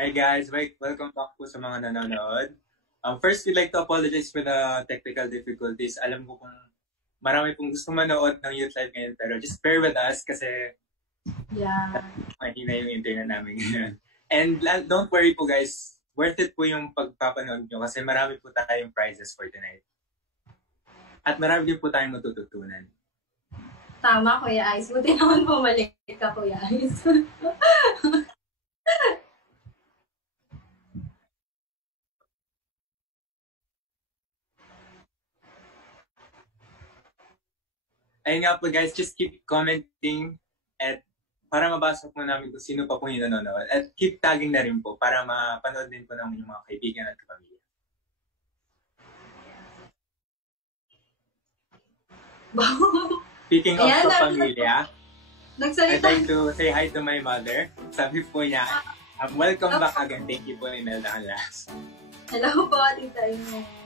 Hi guys, welcome back po sa mga nanonood. First, we'd like to apologize for the technical difficulties. Alam ko kung marami pong gusto manood ng Youth Live ngayon, pero just bear with us kasi mahina yung internet namin ngayon. And don't worry po guys, worth it po yung pagpapanood nyo kasi marami po tayong prizes for tonight. At marami din po tayong matututunan. Tama, Kuya Ice. Buti naman bumalik ka, Kuya Ice. Ayun nga po guys, just keep commenting at para mabasa po namin kung sino pa po yung nanonood. At keep tagging na rin po para mapanood din po namin yung mga kaibigan at kapamilya. Speaking of kapamilya, I'd like to say hi to my mother. Sabi po niya, welcome back again. Thank you po, Imelda Anlas. Hello po, Tita Ine.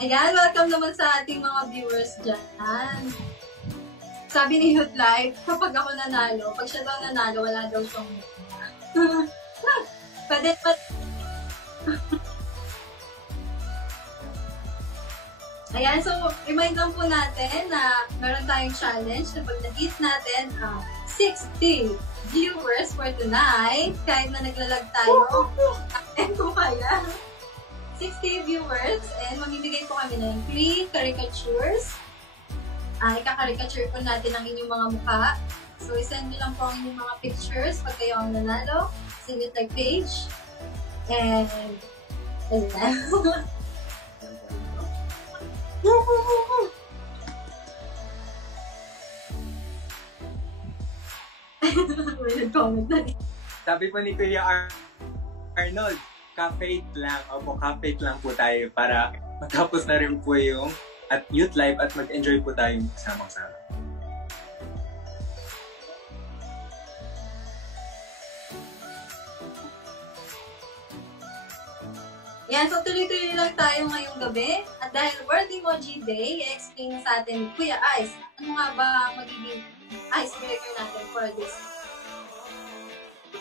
Ayan, welcome naman sa ating mga viewers dyan. Sabi ni Youth Live, kapag ako nanalo, pag siya daw nanalo, wala daw siyang pwede pa. Ayan, so remind lang po natin na meron tayong challenge na pag na-hit natin 60 viewers for tonight, kahit na naglalag tayo, and kung kaya, 60 viewers, and mamimigay po kami ng 3 caricatures. Ika-caricature po natin ang inyong mga mukha. So, isend nyo lang po ang inyong mga pictures pag kayo ang nanalo sa Youth Live page. And, ayan. May nag-comment na rin. Sabi po ni Kuya Arnold, ka-faith lang. Opo, ka-faith lang po tayo para matapos na rin po yung at Youth Live at mag-enjoy po tayong kasama-kasama. Yan, so tuloy-tuloy lang tayo ngayong gabi. At dahil World Emoji Day, i-explain sa atin ni Kuya Ice, ano nga ba magiging icebreaker natin for this?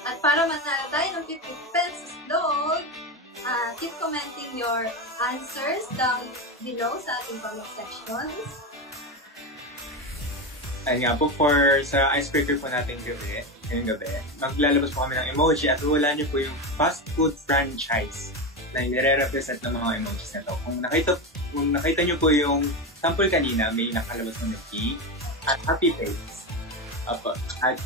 At para manalo tayo ng 50 pesos load, keep commenting your answers down below sa ating comment sections. Ayun nga po, for sa icebreaker po natin ngayong gabi, maglalabas po kami ng emoji at hulaan niyo po yung fast food franchise na nire-represent ng mga emojis na to. Kung nakita niyo po yung sample kanina, may nakalabas ng P at happy face. At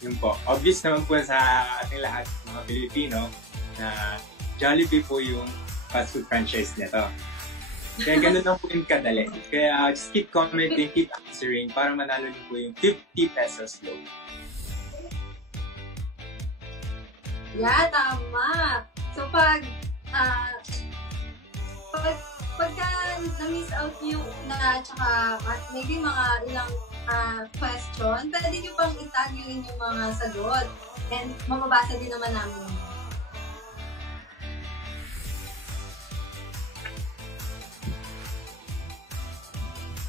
yun po, obvious naman po sa ating lahat, mga Pilipino, na Jollibee po yung fast food franchise nito. Kaya ganun lang po yung kadali. Kaya just keep commenting, keep answering para manalo niyo po yung 50 pesos load. Yeah, tama. So pagka na-miss out yung na tsaka maybe mga ilang question, pwede nyo pang itag yung inyong mga sagot. And mababasa din naman namin.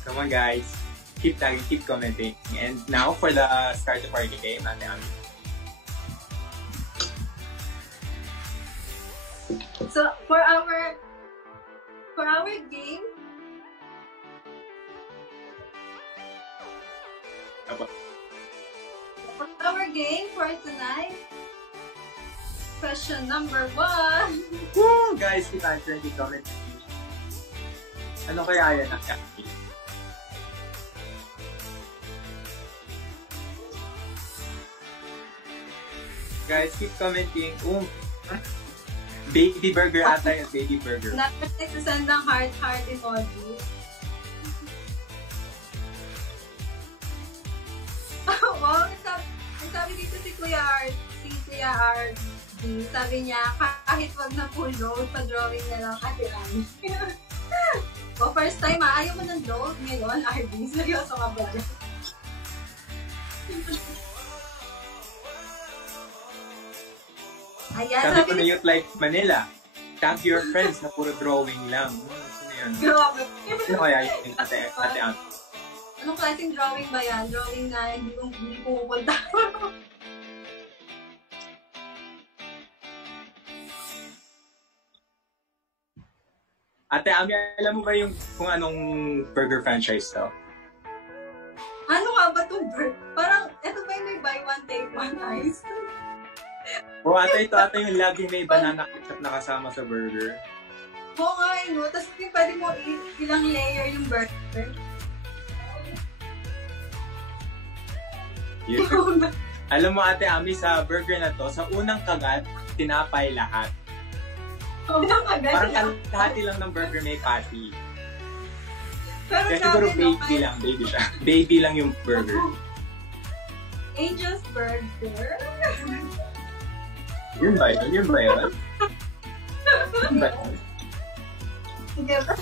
Come on guys, keep tagging, keep commenting. And now for the start of our game, Ate Ami. So for our game, for tonight, question number 1. Woo! Guys, keep answering, keep commenting. Ano kaya yan ang Ate? Guys, keep commenting. Baby burger ata yung baby burger. Dapat nagsasend ng heart emoji. Wow, sabi dito si Kuya Art, sabi niya, kahit wag na full load, pa-drawing na lang Ate Annie. First time ayaw mo ng load ngayon, RD. Seryoso ka ba? Ayan, sabi ko na Youth Live Manila, tag your friends na puro drawing lang. Sino yan? Grabe. Sino kaya yung Ate Annie? Anong klaseng drawing ba yan? Drawing na hindi pumupunta. Ate Ami, alam mo ba yung kung anong burger franchise to? Ano nga ba itong burger? Parang, ito ba yung may buy one, take one ice? O ate, ito ate yung laging may banana ketchup na kasama sa burger. Oo nga, no? Tapos pwede mo ilang layer yung burger. Yun. Alam mo ate Ami, sa burger na to, sa unang kagat, tinapay lahat. Parang kalahati lang ng burger may patty. Pero kaya siguro baby lang, baby siya. Baby lang yung burger. Angel's Burger? Yun ba yun? Yun ba yun? Yun ba yun? Hindi ba?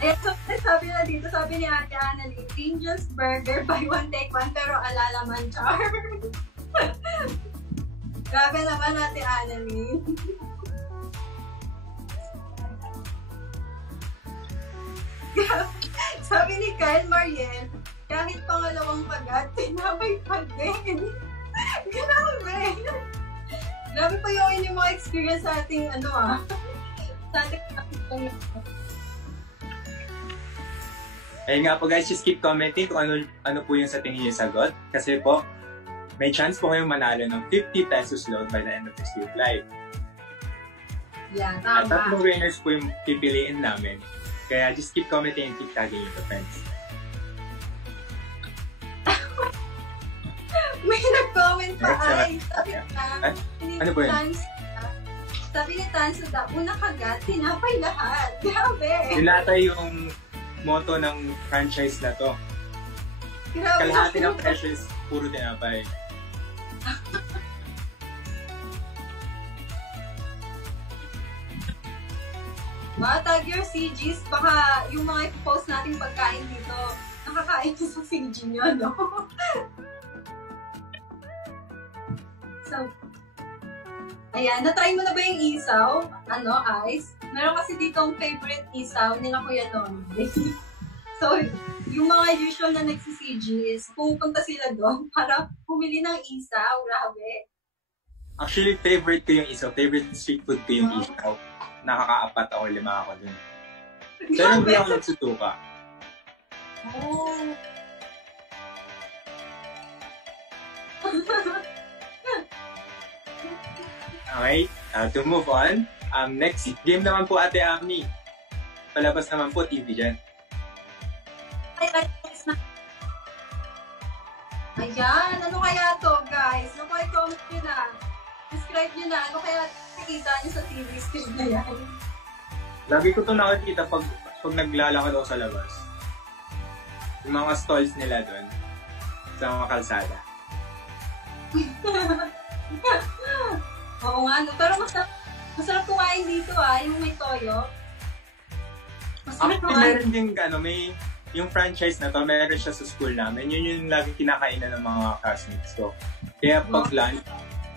Ayan, so, sabi na dito, sabi ni Ate Annalyn, Angel's Burger, buy one, take one, pero alalaman char. Grabe naman Ate Annalyn. Sabi ni Kyle Mariel, kahit pangalawang kagat, tinapay pa din. Grabe. Grabe pa yung mga experience sa ating sa ating Ayun nga po guys, just keep commenting kung ano po yung sa tingin yung sagot. Kasi po, may chance po kayong manalo ng 50 pesos load by the end of this week live. Yeah, At tama. 3 winners po yung pipiliin namin. Kaya just keep commenting and keep tagging your friends. May nag-comment pa ay. Ano po yun? Sabi ni Tanso daw, unang kagat, tinapay lahat. Grabe. Dinata yung motto ng franchise na to. Grabe. Kalahati ng presyo is puro tinapay. Tag your CGs, baka yung mga post nating pagkain dito, nakakain ko sa CG nyo, no? So, ayan, na-try mo na ba yung isaw? Ice? Meron kasi dito ang favorite isaw nila Kuya Nonde. So, yung mga usual na nagsi-CGs, pupunta sila doon para pumili ng isaw. Grabe. Actually, favorite ko yung isaw. Favorite street food ko yung isaw. Nakaka-4 o 5 ako dun. Pero hindi ako nagsutuka. Oh. Okay, to move on. Next game naman po Ate Ami. Palabas naman po TV dyan. Ayan, ano kaya to guys? Ano kaya comment nyo na? Describe nyo na, ano kaya nakikita nyo sa TV screen na yan? Lagi ko ito nakikita pag naglalakad ako sa labas. Yung mga stalls nila doon sa mga kalsada. Oo nga, no? Pero masarap kumain dito yung may toyo. Masarap Actually, meron din may yung franchise na to, meron siya sa school namin. Yun yung laging kinakainan ng mga classmates ko. Kaya pag lunch,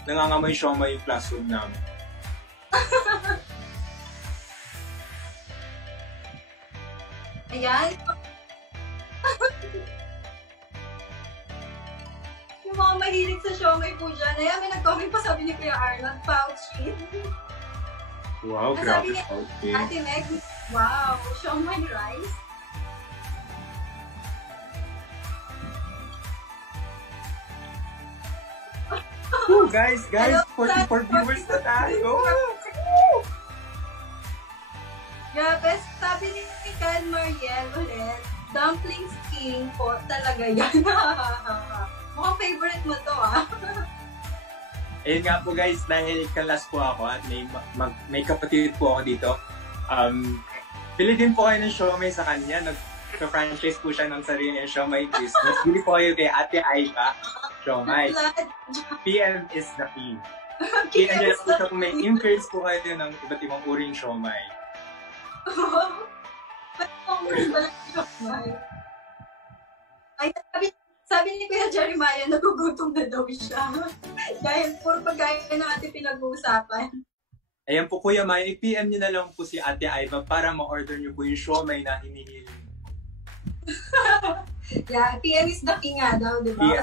nangangamoy siomai yung classroom namin. Ayan. Yung mga mahilig sa siomai po dyan. Ayan, may nag-comment pa sabi ni Kuya Arnold, pouchy. Wow, grabe pouchy. Ate Meg, wow, siomai rice. Woo, guys, 44 viewers na tayo. Grabe, sabi ni Kyle Mariel ulit, dumplings king po talaga yan. Mukhang favorite mo to Ayun nga po guys, dahil kalas po ako at may kapatid po ako dito. Pili din po kayo ng siomai sa kanya. Nag-franchise po siya ng sarili ng siomai business. Pili po kayo kay Ate Aiba siomai. PM is the king. PM nyo po siya kung may influence po kayo ng iba't ibang uring siomai. Ay, sabi ni Kuya Jeremiah, nagugutom na daw siya. Dahil puro pagkain ng ating pinag-uusapan. Ayan po Kuya Maya, i-PM nyo na lang po si Ate Aiba para ma-order nyo po yung siomai na hinihiling. Yeah, PM is the king nga daw, di ba?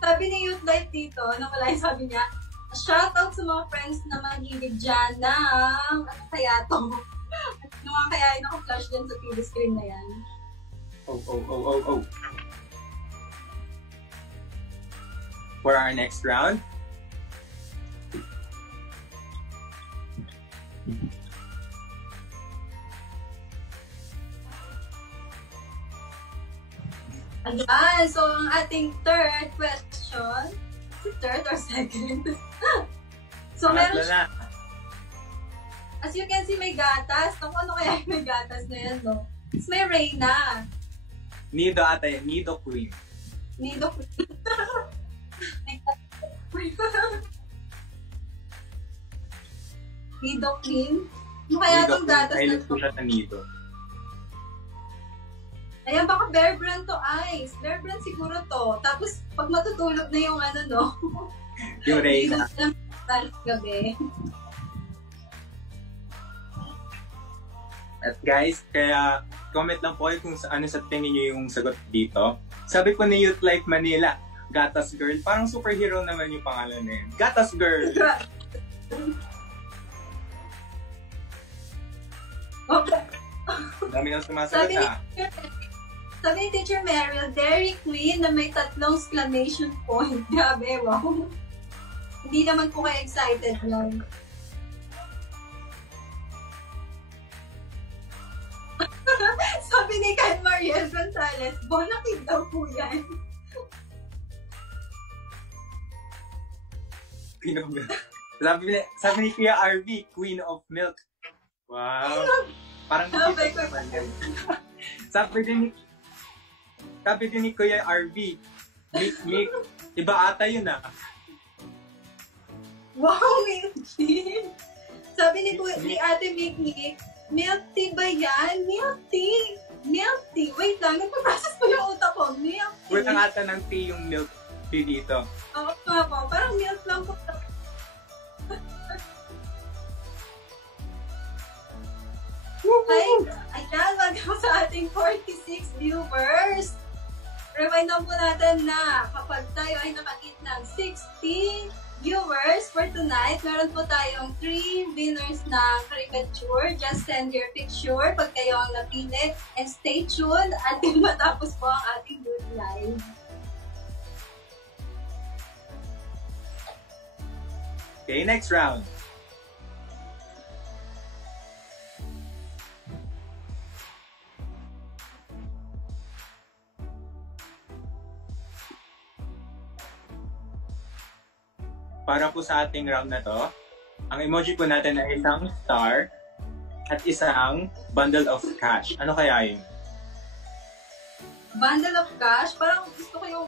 Sabi ni Youth Life dito, wala yung sabi niya, shoutout sa mga friends na mahilig dyan ng, ano kaya to? naman kaya yung naka-flash dyan sa TV screen na yan. Oh. For our next round. Ayan, so ang ating third question, third or second? So meron siya, as you can see, may gatas. Kung ano kaya yung may gatas na yan, no? Tapos may Reyna. Nido ate, Nido Queen. Nido Nido Queen? Ano kaya itong gatas na Ay, ko siya sa Nido. Ayan, baka Bear Brand to Ice. Bear Brand siguro to. Tapos, pag matutulog na yung ano, no? Yung Reyna. Gabi. At guys, kaya comment lang po kayo kung ano sa tingin nyo yung sagot dito. Sabi po ni Youth Life Manila, Gatas Girl. Parang superhero naman yung pangalan na yun. Gatas Girl! Okay. Dami nang sumasagot Sabi ni Teacher Meryl, Dairy Queen na may 3 exclamation point. Grabe, wow. Hindi naman po kayo excited lang. Sabi ni Kyle Mariel Gonzalez, Bonapid daw po yan. Queen of Milk. Sabi ni Kuya RV, Queen of Milk. Wow. Parang Sabi ko. Sabi din ni Kuya RV, Milk. Iba ata yun ah. Wow, Milk Tea. Sabi ni Ate Mick, Milk Tea ba yan? Milk Tea. Milk Tea. Wait lang, nagpaprocess ko yung utak ko. Milk Tea. Wala nga ata ng tea yung Milk Tea dito. Oo nga po. Parang milk lang po. Ayan, magkakaroon sa ating 46 viewers. Rewind lang po natin na kapag tayo ay nakakit ng 60 viewers for tonight, meron po tayong 3 winners ng caricature. Just send your picture pag kayo ang napili. And stay tuned until matapos po ang ating good live. Okay, next round. Para po sa ating round na to, ang emoji po natin ay isang star at isang bundle of cash. Ano kaya yun? Bundle of cash? Parang gusto ko yung